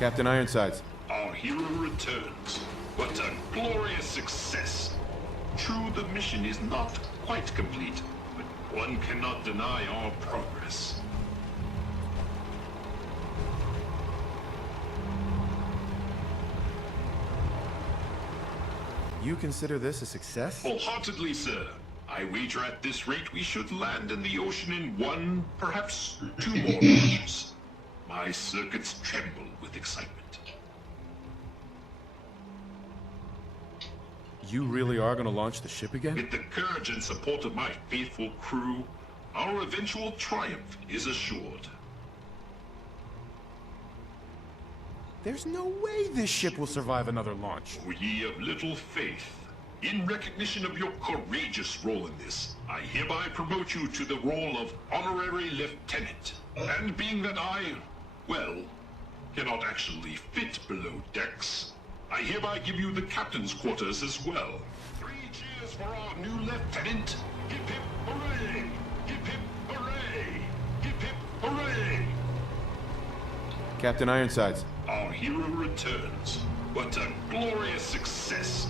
Captain Ironsides. Our hero returns. What a glorious success. True, the mission is not quite complete, but one cannot deny our progress. You consider this a success? Wholeheartedly, sir. I wager at this rate we should land in the ocean in one, perhaps two more launches. My circuits tremble with excitement. You really are gonna launch the ship again? With the courage and support of my faithful crew, our eventual triumph is assured. There's no way this ship will survive another launch. O ye of little faith, in recognition of your courageous role in this, I hereby promote you to the role of Honorary Lieutenant. And being that I, well, cannot actually fit below decks, I hereby give you the captain's quarters as well. 3 cheers for our new lieutenant. Hip hip hooray! Hip hip hooray! Hip hip hooray! Captain Ironsides. Our hero returns. What a glorious success.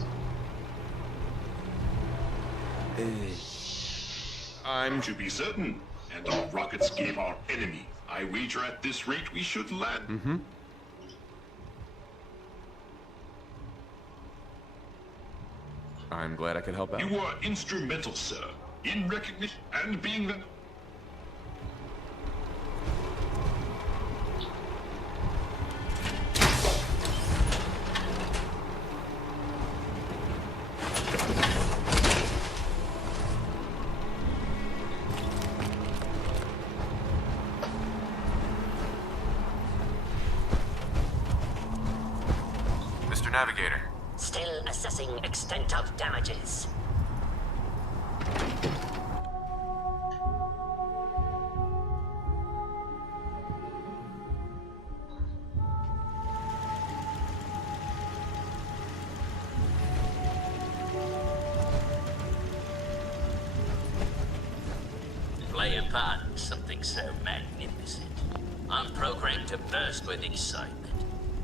I'm... To be certain, and our rockets gave our enemy. I wager at this rate we should land. I'm glad I could help out. You were instrumental, sir, in recognition and being the... Mr. Navigator. Still assessing extent of damages. Play a part in something so magnificent. I'm programmed to burst with excitement.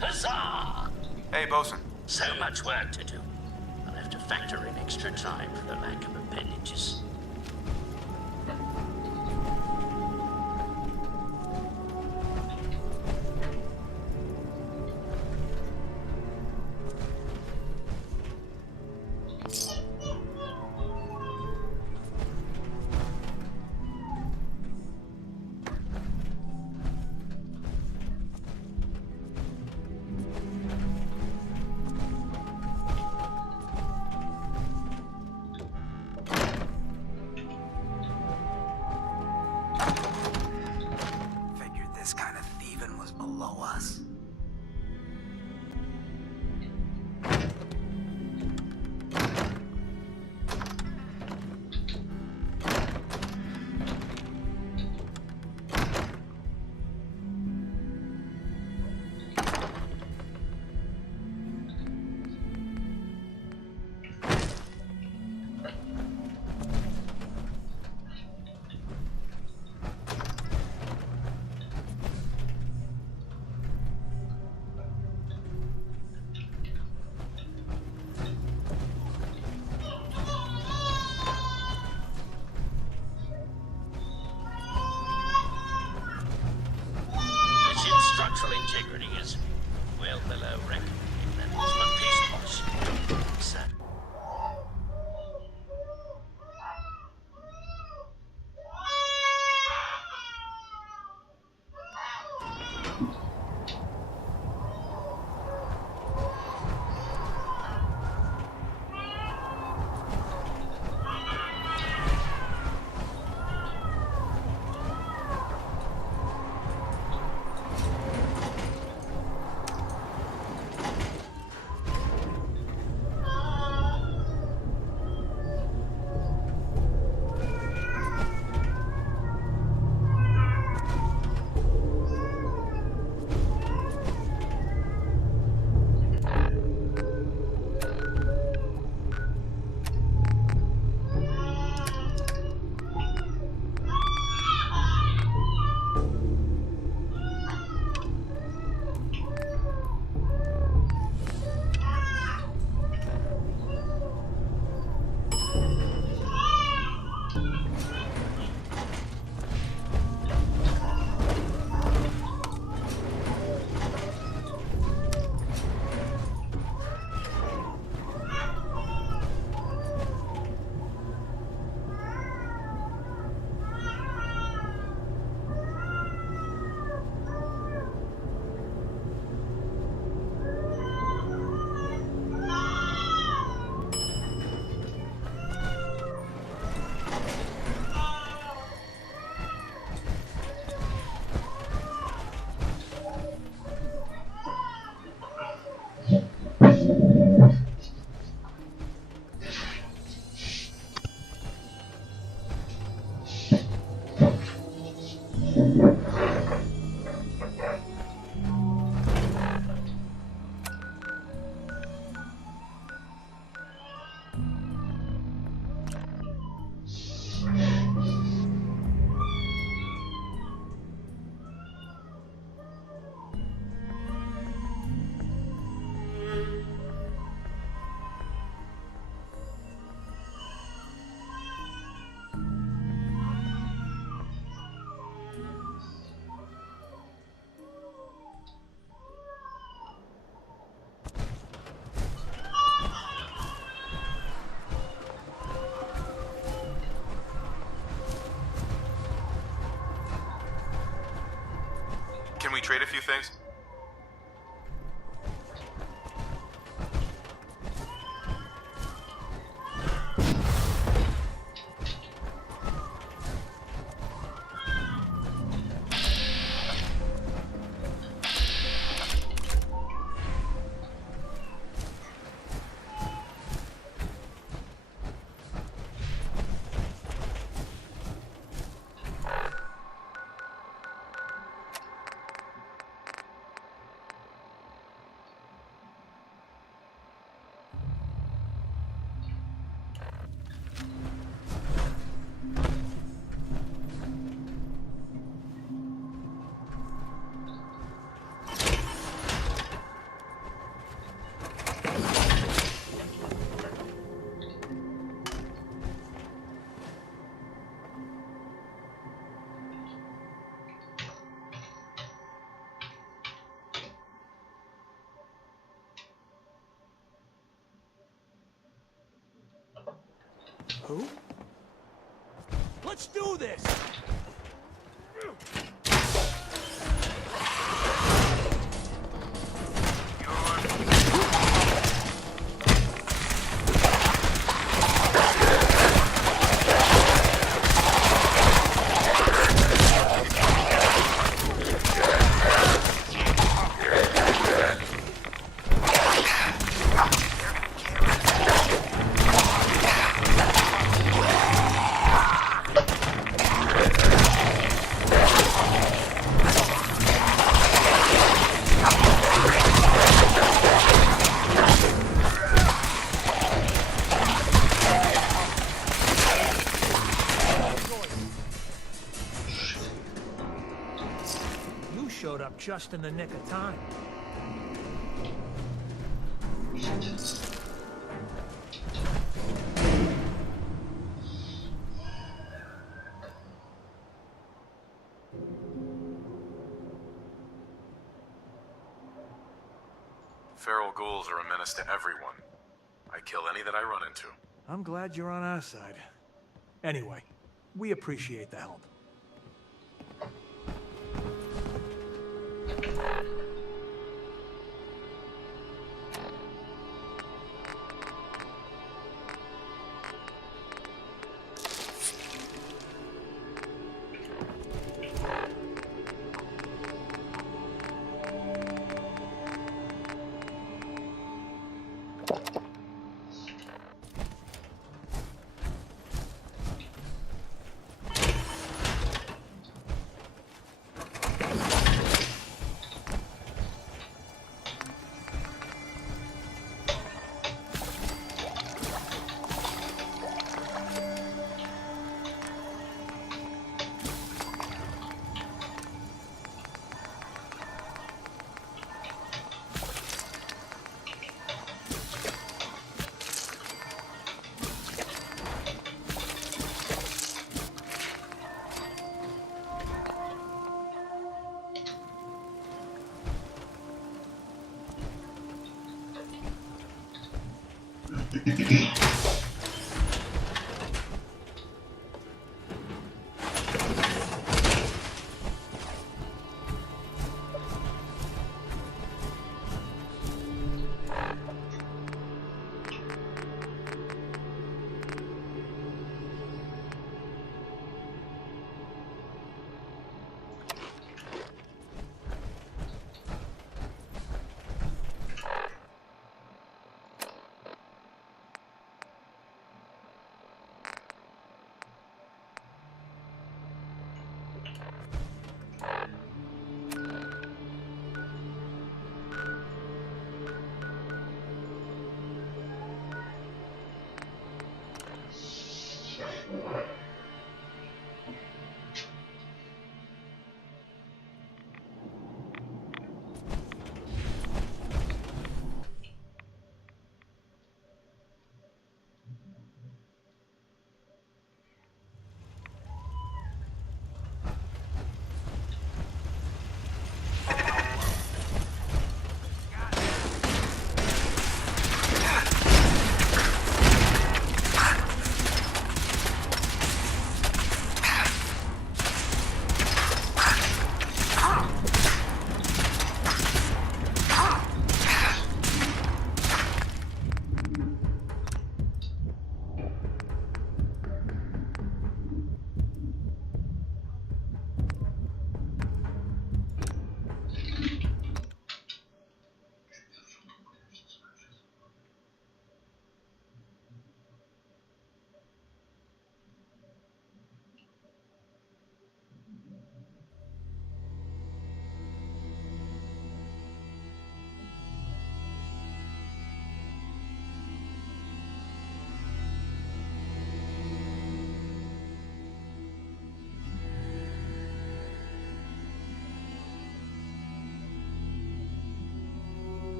Huzzah! Hey, Bosun. So much work to do. I'll have to factor in extra time for the lack of appendages. a few things? Who? Let's do this! You showed up just in the nick of time. Feral ghouls are a menace to everyone. I kill any that I run into. I'm glad you're on our side. Anyway, we appreciate the help.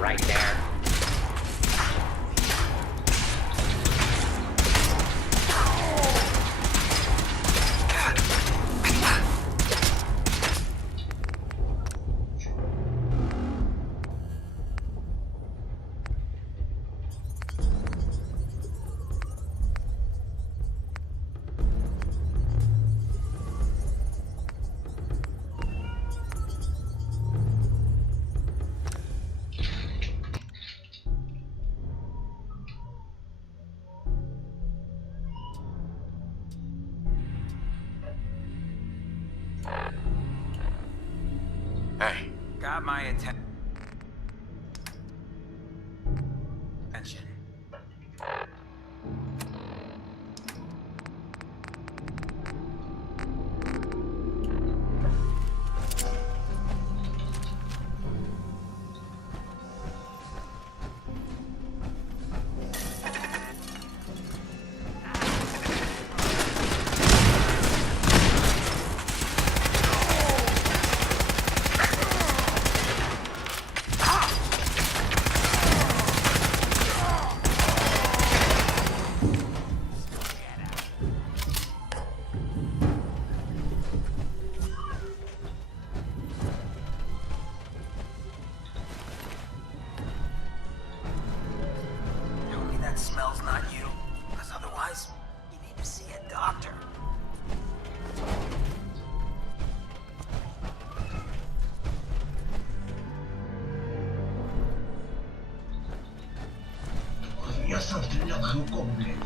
right there. Hey. Got my attention. Tell me that smell's not you, because otherwise, you need to see a doctor. Я сам стрелял хилком, блядь.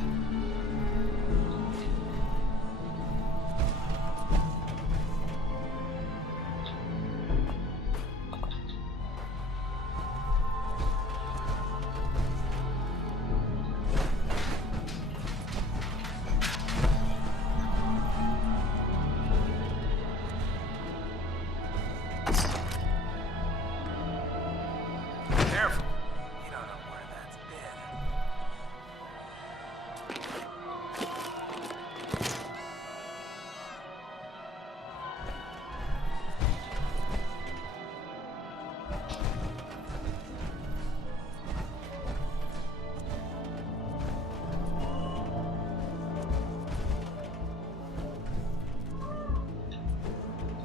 Careful. You don't know where that's been.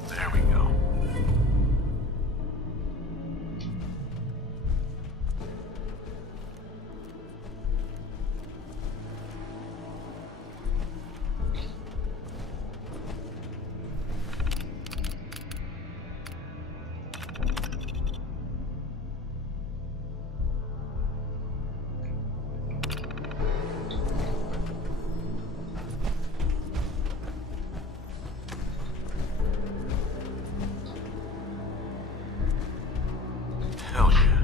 There we go. Hell yeah.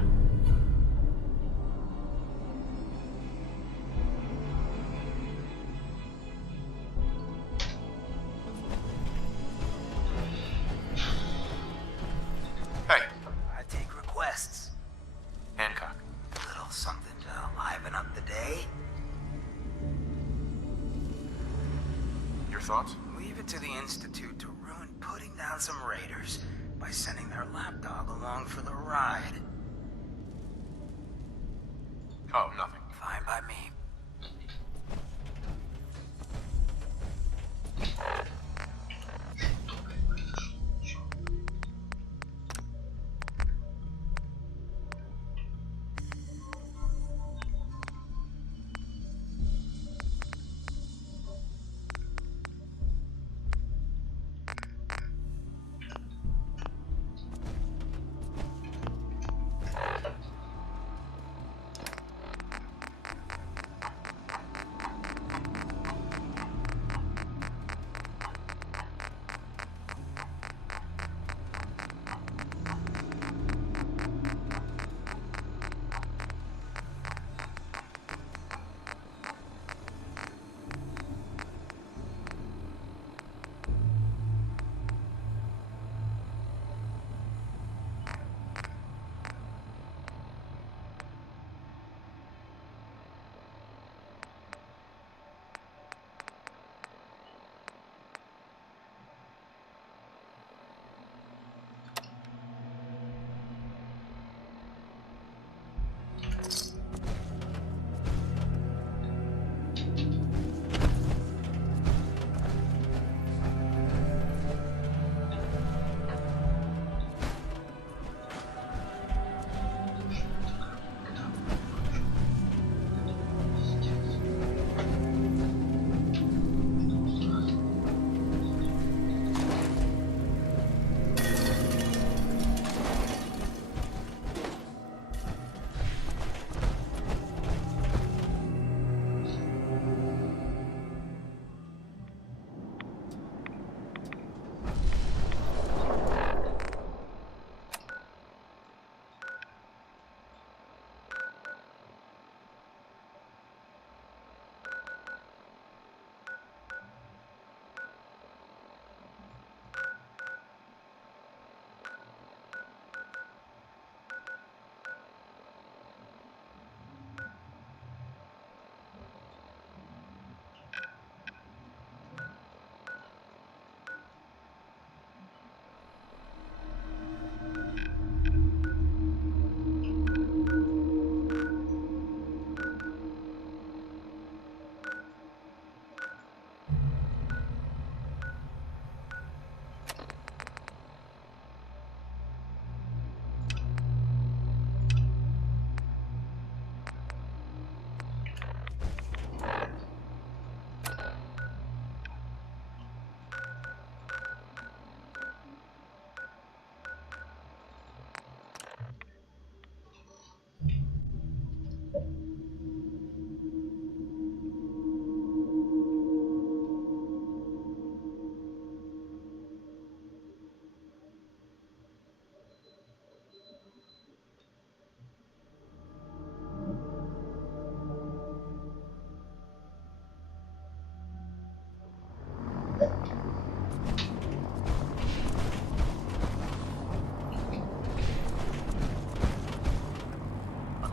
Hey, I take requests. Hancock. A little something to liven up the day. Your thoughts? Leave it to the Institute to ruin putting down some raiders by sending their lapdog along for the ride. Oh, nothing. Fine by me.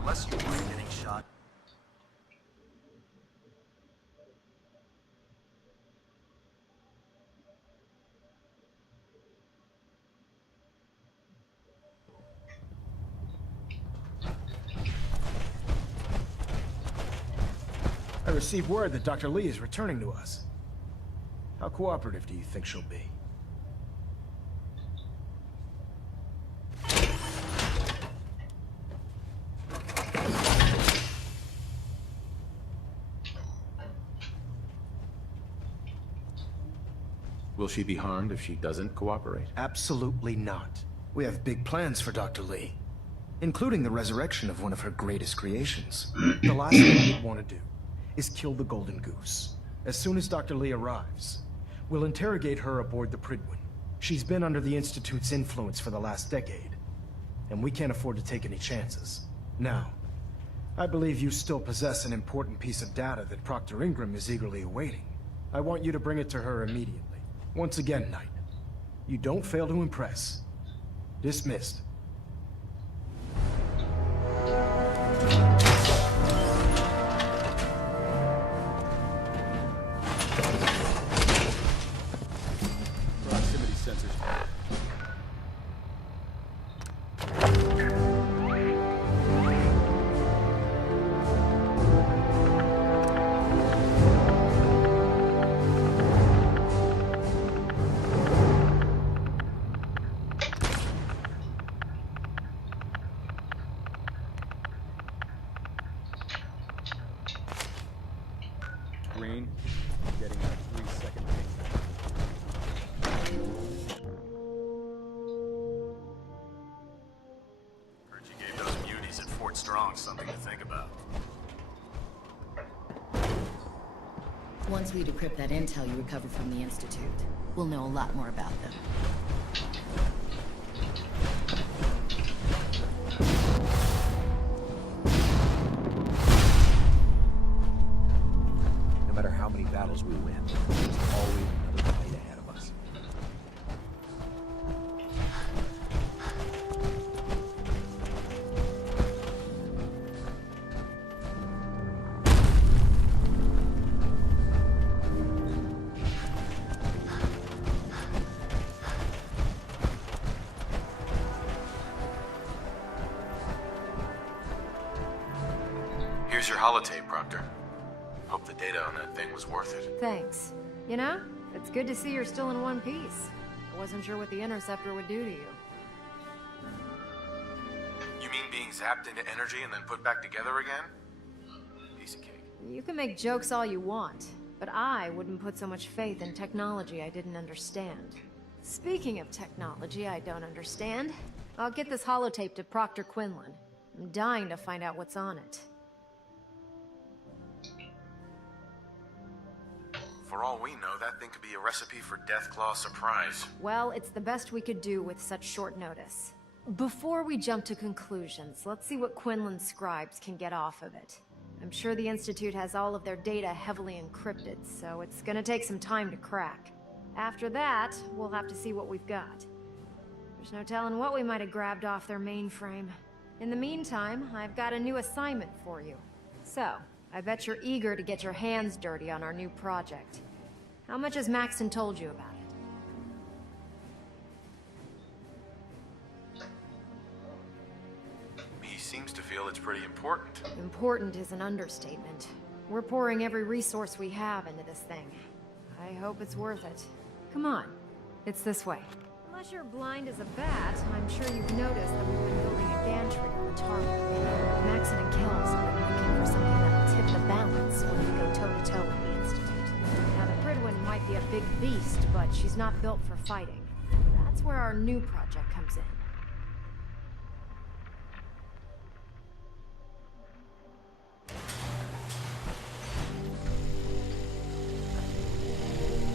Unless you were getting shot. I received word that Dr. Lee is returning to us. How cooperative do you think she'll be? Will she be harmed if she doesn't cooperate? Absolutely not. We have big plans for Dr. Lee, including the resurrection of one of her greatest creations. The last thing we want to do is kill the Golden Goose. As soon as Dr. Lee arrives, we'll interrogate her aboard the Pridwin. She's been under the Institute's influence for the last decade, and we can't afford to take any chances. Now, I believe you still possess an important piece of data that Proctor Ingram is eagerly awaiting. I want you to bring it to her immediately. Once again, Knight, you don't fail to impress. Dismissed. Proximity sensors. Green, getting a 3-second ping. Heard you gave those muties at Fort Strong something to think about. Once we decrypt that intel you recovered from the Institute, we'll know a lot more about them. No matter how many battles we win, there's always another fight ahead of us. Here's your holotape, Proctor. Hope the data on that thing was worth it. Thanks. You know, it's good to see you're still in one piece. I wasn't sure what the Interceptor would do to you. You mean being zapped into energy and then put back together again? Piece of cake. You can make jokes all you want, but I wouldn't put so much faith in technology I didn't understand. Speaking of technology I don't understand, I'll get this holotape to Proctor Quinlan. I'm dying to find out what's on it. For all we know, that thing could be a recipe for Deathclaw surprise. Well, it's the best we could do with such short notice. Before we jump to conclusions, let's see what Quinlan's scribes can get off of it. I'm sure the Institute has all of their data heavily encrypted, so it's gonna take some time to crack. After that, we'll have to see what we've got. There's no telling what we might have grabbed off their mainframe. In the meantime, I've got a new assignment for you. So, I bet you're eager to get your hands dirty on our new project. How much has Maxon told you about it? He seems to feel it's pretty important. Important is an understatement. We're pouring every resource we have into this thing. I hope it's worth it. Come on, it's this way. Unless you're blind as a bat, I'm sure you've noticed that we've been building a gantry on the target. Maxon and Kells have been looking for something that'll tip the balance when we go toe-to-toe with the Institute. Now, the Pridwin might be a big beast, but she's not built for fighting. That's where our new project comes in.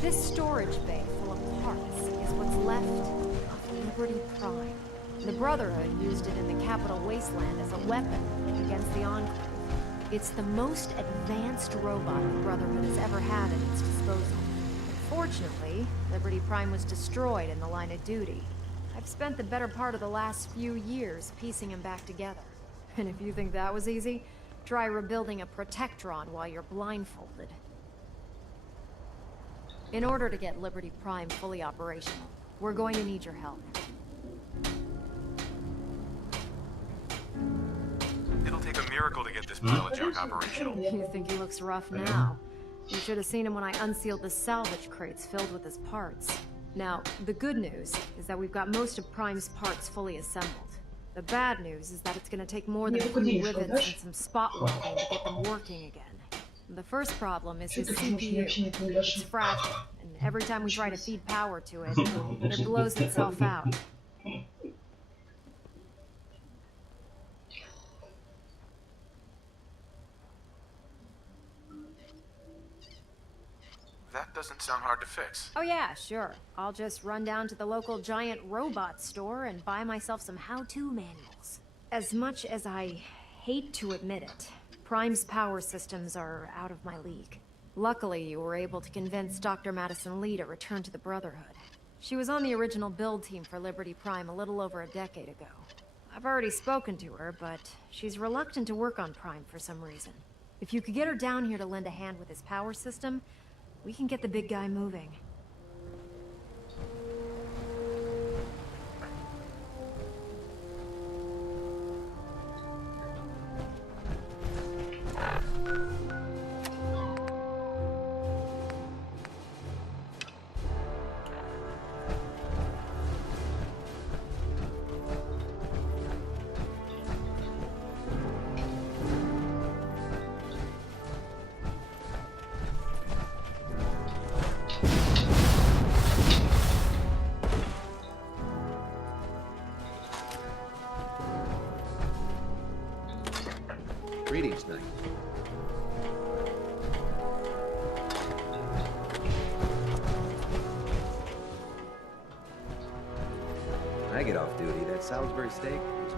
This storage bay full of parts is what's left of Liberty Prime. The Brotherhood used it in the Capital Wasteland as a weapon against the Enclave. It's the most advanced robot the Brotherhood has ever had at its disposal. Fortunately, Liberty Prime was destroyed in the line of duty. I've spent the better part of the last few years piecing him back together. And if you think that was easy, try rebuilding a Protectron while you're blindfolded. In order to get Liberty Prime fully operational, we're going to need your help. It'll take a miracle to get this pile of junk operational. You think he looks rough now? You should have seen him when I unsealed the salvage crates filled with his parts. Now, the good news is that we've got most of Prime's parts fully assembled. The bad news is that it's gonna take more than a few rivets and some spot welding to get them working again. The first problem is his CPU. It's fragile, and every time we try to feed power to it, it blows itself out. That doesn't sound hard to fix. Oh yeah, sure. I'll just run down to the local giant robot store and buy myself some how-to manuals. As much as I hate to admit it, Prime's power systems are out of my league. Luckily, you were able to convince Dr. Madison Lee to return to the Brotherhood. She was on the original build team for Liberty Prime a little over a decade ago. I've already spoken to her, but she's reluctant to work on Prime for some reason. If you could get her down here to lend a hand with his power system, we can get the big guy moving. Greetings, Knight. I get off duty. That Salisbury steak is